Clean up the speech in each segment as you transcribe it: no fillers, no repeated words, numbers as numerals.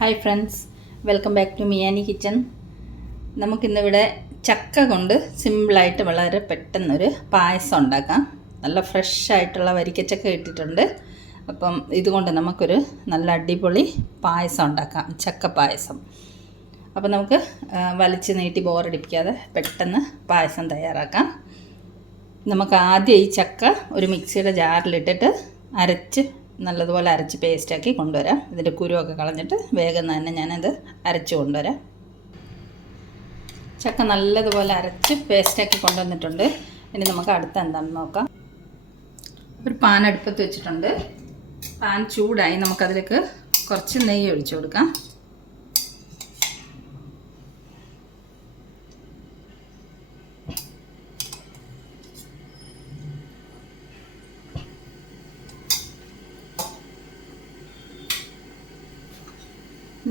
Hi friends, welcome back to Miyani kitchen. നമുക്കിന്നിവിടെ ചക്ക കൊണ്ട് സിമ്പിളായിട്ട് വളരെ പെട്ടെന്നൊരു പായസം ഉണ്ടാക്കാം. നല്ല ഫ്രഷ് ആയിട്ടുള്ള വരിക്കച്ചക്ക ഇട്ടിട്ടുണ്ട്. അപ്പം ഇതുകൊണ്ട് നമുക്കൊരു നല്ല അടിപൊളി പായസം ഉണ്ടാക്കാം, ചക്ക പായസം. അപ്പം നമുക്ക് വലിച്ച് നീട്ടി ബോറടിപ്പിക്കാതെ പെട്ടെന്ന് പായസം തയ്യാറാക്കാം. നമുക്ക് ആദ്യം ഈ ചക്ക ഒരു മിക്സിയുടെ ജാറിലിട്ടിട്ട് നല്ലതുപോലെ അരച്ച് പേസ്റ്റാക്കി കൊണ്ടുവരാം. ഇതിൻ്റെ കുരുവൊക്കെ കളഞ്ഞിട്ട് വേഗം തന്നെ ഞാനത് അരച്ച് കൊണ്ടുവരാം. ചക്ക നല്ലതുപോലെ അരച്ച് പേസ്റ്റാക്കി കൊണ്ടുവന്നിട്ടുണ്ട്. ഇനി നമുക്ക് അടുത്ത എന്താണെന്ന് നോക്കാം. ഒരു പാൻ അടുപ്പത്ത് വെച്ചിട്ടുണ്ട്. പാൻ ചൂടായി. നമുക്കതിലേക്ക് കുറച്ച് നെയ്യ് ഒഴിച്ചു കൊടുക്കാം.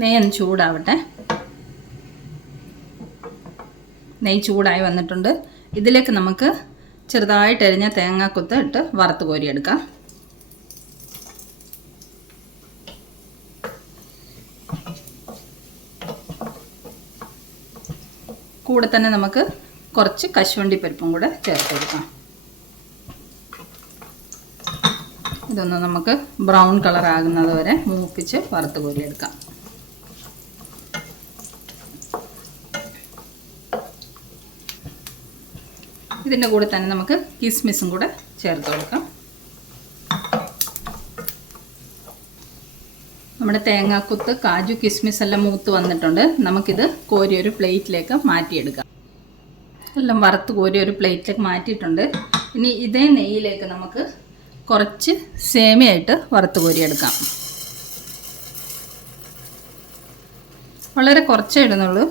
നെയ്യ് ചൂടാവട്ടെ. നെയ്യ് ചൂടായി വന്നിട്ടുണ്ട്. ഇതിലേക്ക് നമുക്ക് ചെറുതായിട്ട് അരിഞ്ഞ തേങ്ങാക്കൊത്ത് ഇട്ട് വറുത്ത് കോരിയെടുക്കാം. കൂടെ തന്നെ നമുക്ക് കുറച്ച് കശുവണ്ടി പരിപ്പും കൂടെ ചേർത്തെടുക്കാം. ഇതൊന്ന് നമുക്ക് ബ്രൗൺ കളർ ആകുന്നത് വരെ മൂപ്പിച്ച് വറുത്ത് കോരിയെടുക്കാം. ഇതിൻ്റെ കൂടെ തന്നെ നമുക്ക് കിസ്മിസും കൂടെ ചേർത്ത് കൊടുക്കാം. നമ്മുടെ തേങ്ങാക്കുത്ത്, കാജു, കിസ്മിസ് എല്ലാം മൂത്ത് വന്നിട്ടുണ്ട്. നമുക്കിത് കോരി ഒരു പ്ലേറ്റിലേക്ക് മാറ്റിയെടുക്കാം. എല്ലാം വറുത്ത് കോരി ഒരു പ്ലേറ്റിലേക്ക് മാറ്റിയിട്ടുണ്ട്. ഇനി ഇതേ നെയ്യിലേക്ക് നമുക്ക് കുറച്ച് സേമിയായിട്ട് വറുത്ത് കോരിയെടുക്കാം. വളരെ കുറച്ചേ ഇടുന്നുള്ളൂ.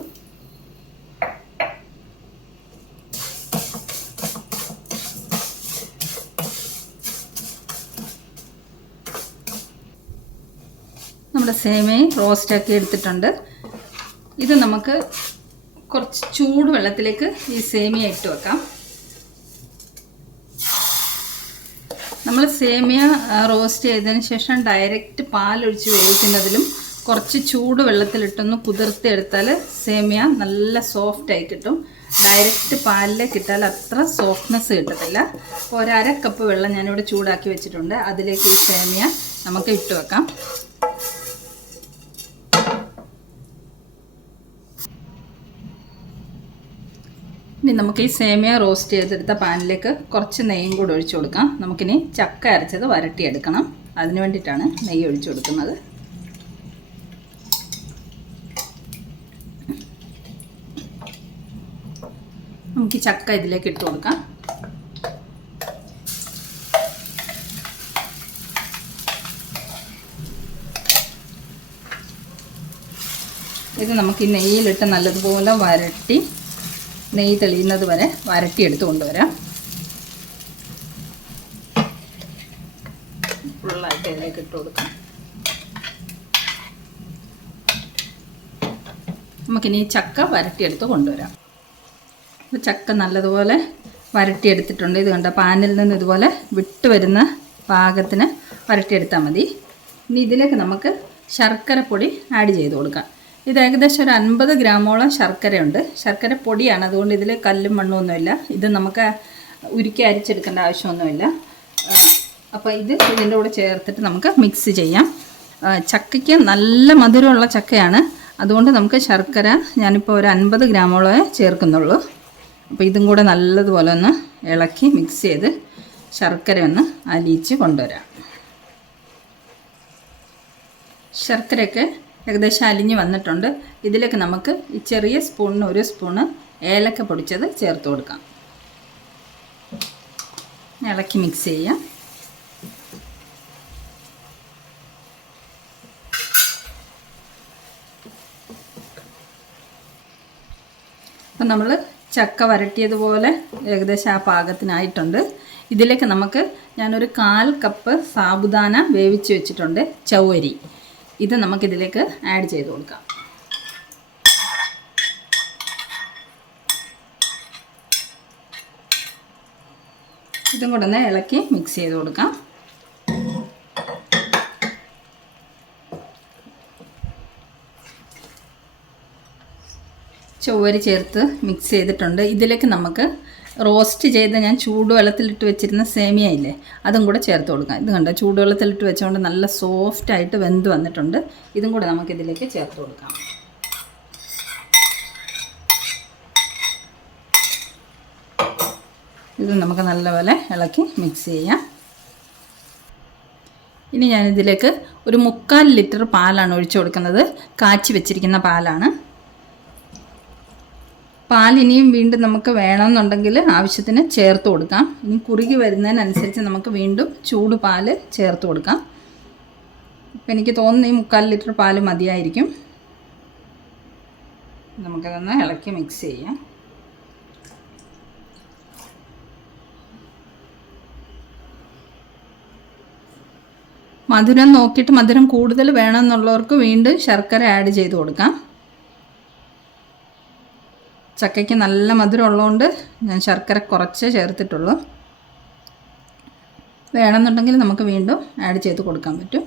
നമ്മുടെ സേമിയ റോസ്റ്റാക്കി എടുത്തിട്ടുണ്ട്. ഇത് നമുക്ക് കുറച്ച് ചൂട് വെള്ളത്തിലേക്ക് ഈ സേമിയ ഇട്ട് വെക്കാം. നമ്മൾ സേമിയ റോസ്റ്റ് ചെയ്തതിന് ശേഷം ഡയറക്റ്റ് പാലൊഴിച്ച് വേവിക്കുന്നതിലും കുറച്ച് ചൂട് വെള്ളത്തിലിട്ടൊന്ന് കുതിർത്തെടുത്താൽ സേമിയ നല്ല സോഫ്റ്റായി കിട്ടും. ഡയറക്റ്റ് പാലിലേക്ക് ഇട്ടാൽ അത്ര സോഫ്റ്റ്നെസ് കിട്ടത്തില്ല. അപ്പോൾ ഒരു അര കപ്പ് വെള്ളം ഞാനിവിടെ ചൂടാക്കി വെച്ചിട്ടുണ്ട്. അതിലേക്ക് ഈ സേമിയ നമുക്ക് ഇട്ട് വെക്കാം. ഇനി നമുക്ക് ഈ സേമിയ റോസ്റ്റ് ചെയ്തെടുത്ത പാനിലേക്ക് കുറച്ച് നെയ്യും കൂടി ഒഴിച്ചു കൊടുക്കാം. നമുക്കിനി ചക്ക അരച്ചത് വരട്ടിയെടുക്കണം. അതിന് വേണ്ടിയിട്ടാണ് നെയ്യ് ഒഴിച്ചു കൊടുക്കുന്നത്. നമുക്ക് ഈ ചക്ക ഇതിലേക്ക് ഇട്ട് കൊടുക്കാം. ഇത് നമുക്ക് ഈ നെയ്യിലിട്ട് നല്ലതുപോലെ വരട്ടി നെയ്യ് തെളിയുന്നത് വരെ വരട്ടിയെടുത്ത് കൊണ്ടുവരാം. ഫുള്ളായിട്ട് ഇതിലേക്ക് ഇട്ട് കൊടുക്കാം. നമുക്കിനി ചക്ക വരട്ടിയെടുത്ത് കൊണ്ടുവരാം. ചക്ക നല്ലതുപോലെ വരട്ടിയെടുത്തിട്ടുണ്ട്. ഇത് കണ്ട പാനിൽ നിന്ന് ഇതുപോലെ വിട്ട് വരുന്ന പാകത്തിന് വരട്ടിയെടുത്താൽ മതി. ഇനി ഇതിലേക്ക് നമുക്ക് ശർക്കരപ്പൊടി ആഡ് ചെയ്ത് കൊടുക്കാം. ഇത് ഏകദേശം ഒരു 50 ഗ്രാമോളം ശർക്കരയുണ്ട്. ശർക്കര പൊടിയാണ്, അതുകൊണ്ട് ഇതിൽ കല്ലും മണ്ണൊന്നുമില്ല. ഇത് നമുക്ക് ഉരുക്കി അരിച്ചെടുക്കേണ്ട ആവശ്യമൊന്നുമില്ല. അപ്പോൾ ഇതിൻ്റെ കൂടെ ചേർത്തിട്ട് നമുക്ക് മിക്സ് ചെയ്യാം. ചക്കയ്ക്ക് നല്ല മധുരമുള്ള ചക്കയാണ്, അതുകൊണ്ട് നമുക്ക് ശർക്കര ഞാനിപ്പോൾ ഒരു 50 ഗ്രാമോളമേ ചേർക്കുന്നുള്ളൂ. അപ്പോൾ ഇതും കൂടെ നല്ലതുപോലെ ഒന്ന് ഇളക്കി മിക്സ് ചെയ്ത് ശർക്കര ഒന്ന് അലിയിച്ച് കൊണ്ടുവരാം. ശർക്കരയൊക്കെ ഏകദേശം അലിഞ്ഞ് വന്നിട്ടുണ്ട്. ഇതിലേക്ക് നമുക്ക് ഈ ചെറിയ സ്പൂണിന് ഒരു സ്പൂണ് ഏലക്ക പൊടിച്ചത് ചേർത്ത് കൊടുക്കാം. ഇളക്കി മിക്സ് ചെയ്യാം. അപ്പം നമ്മൾ ചക്ക വരട്ടിയതുപോലെ ഏകദേശം ആ പാകത്തിനായിട്ടുണ്ട്. ഇതിലേക്ക് നമുക്ക് ഞാനൊരു 1/4 കപ്പ് സാബുദാന വേവിച്ച് വെച്ചിട്ടുണ്ട്, ചൗവരി. ഇത് നമുക്കിതിലേക്ക് ആഡ് ചെയ്ത് കൊടുക്കാം. ഇതും കൂടെ ഒന്ന് ഇളക്കി മിക്സ് ചെയ്ത് കൊടുക്കാം. ചവ്വരി ചേർത്ത് മിക്സ് ചെയ്തിട്ടുണ്ട്. ഇതിലേക്ക് നമുക്ക് റോസ്റ്റ് ചെയ്ത ഞാൻ ചൂടുവെള്ളത്തിലിട്ട് വെച്ചിരുന്ന സേമിയ ഇല്ലേ, അതും കൂടെ ചേർത്ത് കൊടുക്കാം. ഇത് കണ്ടോ, ചൂടുവെള്ളത്തിലിട്ട് വെച്ചുകൊണ്ട് നല്ല സോഫ്റ്റായിട്ട് വെന്ത് വന്നിട്ടുണ്ട്. ഇതും കൂടെ നമുക്കിതിലേക്ക് ചേർത്ത് കൊടുക്കാം. ഇത് നമുക്ക് നല്ലപോലെ ഇളക്കി മിക്സ് ചെയ്യാം. ഇനി ഞാനിതിലേക്ക് ഒരു 3/4 ലിറ്റർ പാലാണ് ഒഴിച്ചു കൊടുക്കുന്നത്. കാച്ചി വെച്ചിരിക്കുന്ന പാലാണ്. പാലിനിയും വീണ്ടും നമുക്ക് വേണമെന്നുണ്ടെങ്കിൽ ആവശ്യത്തിന് ചേർത്ത് കൊടുക്കാം. ഇനി കുറുകി വരുന്നതിനനുസരിച്ച് നമുക്ക് വീണ്ടും ചൂട് പാല് ചേർത്ത് കൊടുക്കാം. ഇപ്പം എനിക്ക് തോന്നുന്നു ഈ 3/4 ലിറ്റർ പാല് മതിയായിരിക്കും. നമുക്കതൊന്ന് ഇളക്കി മിക്സ് ചെയ്യാം. മധുരം നോക്കിയിട്ട് മധുരം കൂടുതൽ വേണമെന്നുള്ളവർക്ക് വീണ്ടും ശർക്കര ആഡ് ചെയ്ത് കൊടുക്കാം. ചക്കയ്ക്ക് നല്ല മധുരം ഉള്ളതുകൊണ്ട് ഞാൻ ശർക്കര കുറച്ചേ ചേർത്തിട്ടുള്ളൂ. വേണമെന്നുണ്ടെങ്കിൽ നമുക്ക് വീണ്ടും ആഡ് ചെയ്ത് കൊടുക്കാൻ പറ്റും.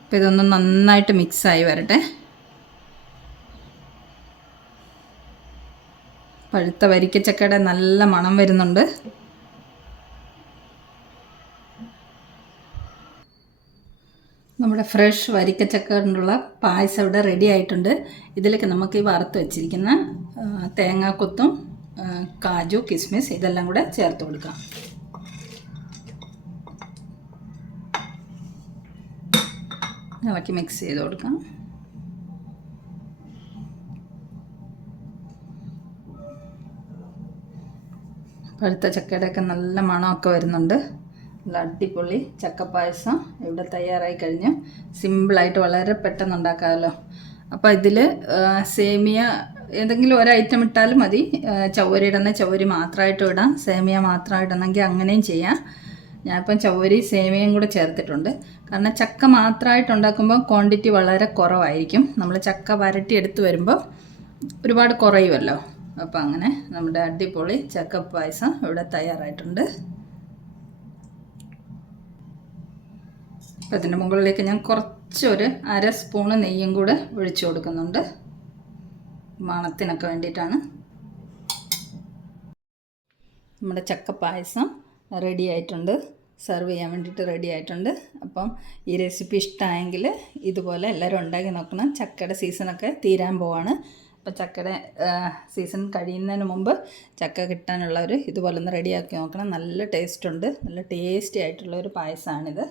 അപ്പോൾ ഇതൊന്ന് നന്നായിട്ട് മിക്സായി വരട്ടെ. പഴുത്ത വരിക്കച്ചക്കയുടെ നല്ല മണം വരുന്നുണ്ട്. നമ്മുടെ ഫ്രഷ് വരിക്കച്ചക്ക കൊണ്ടുള്ള പായസം ഇവിടെ റെഡി ആയിട്ടുണ്ട്. ഇതിലേക്ക് നമുക്ക് ഈ വറുത്ത് വെച്ചിരിക്കുന്ന തേങ്ങാക്കൊത്തും കാജു കിസ്മിസ് ഇതെല്ലാം കൂടെ ചേർത്ത് കൊടുക്കാം. ഇളക്കി മിക്സ് ചെയ്ത് കൊടുക്കാം. പഴുത്ത ചക്കയുടെയൊക്കെ നല്ല മണമൊക്കെ വരുന്നുണ്ട്. നല്ല അടിപൊളി ചക്കപ്പായസം ഇവിടെ തയ്യാറായി കഴിഞ്ഞു. സിമ്പിളായിട്ട് വളരെ പെട്ടെന്ന് ഉണ്ടാക്കാമല്ലോ. അപ്പോൾ ഇതിൽ സേമിയ ഏതെങ്കിലും ഒരു ഐറ്റം ഇട്ടാലും മതി. ചവ്വരി ഇടണ ചവ്വരി മാത്രമായിട്ടും ഇടാം, സേമിയ മാത്രമായിടണമെങ്കിൽ അങ്ങനെയും ചെയ്യാം. ഞാനിപ്പം ചവ്വരി സേമിയയും കൂടെ ചേർത്തിട്ടുണ്ട്. കാരണം ചക്ക മാത്രമായിട്ട് ഉണ്ടാക്കുമ്പോൾ ക്വാണ്ടിറ്റി വളരെ കുറവായിരിക്കും. നമ്മൾ ചക്ക വരട്ടി എടുത്ത് വരുമ്പോൾ ഒരുപാട് കുറയുമല്ലോ. അപ്പോൾ അങ്ങനെ നമ്മുടെ അടിപൊളി ചക്കപ്പായസം ഇവിടെ തയ്യാറായിട്ടുണ്ട്. അപ്പോൾ ഇതിൻ്റെ മുകളിലേക്ക് ഞാൻ കുറച്ചൊരു 1/2 സ്പൂണ് നെയ്യും കൂടെ ഒഴിച്ചു കൊടുക്കുന്നുണ്ട്, മണത്തിനൊക്കെ വേണ്ടിയിട്ടാണ്. നമ്മുടെ ചക്കപ്പായസം റെഡി ആയിട്ടുണ്ട്, സെർവ് ചെയ്യാൻ വേണ്ടിയിട്ട് റെഡി ആയിട്ടുണ്ട്. അപ്പം ഈ റെസിപ്പി ഇഷ്ടമായെങ്കിൽ ഇതുപോലെ എല്ലാവരും ഉണ്ടാക്കി നോക്കണം. ചക്കയുടെ സീസണൊക്കെ തീരാൻ പോവാണ്. അപ്പോൾ ചക്കയുടെ സീസൺ കഴിയുന്നതിന് മുമ്പ് ചക്ക കിട്ടാനുള്ളവർ ഇതുപോലെ ഒന്ന് റെഡിയാക്കി നോക്കണം. നല്ല ടേസ്റ്റുണ്ട്, നല്ല ടേസ്റ്റി ആയിട്ടുള്ളൊരു പായസമാണിത്.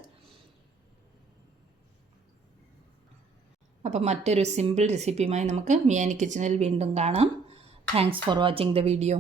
അപ്പം മറ്റൊരു സിമ്പിൾ റെസിപ്പിയുമായി നമുക്ക് മിയാനി കിച്ചണിൽ വീണ്ടും കാണാം. Thanks for watching the video.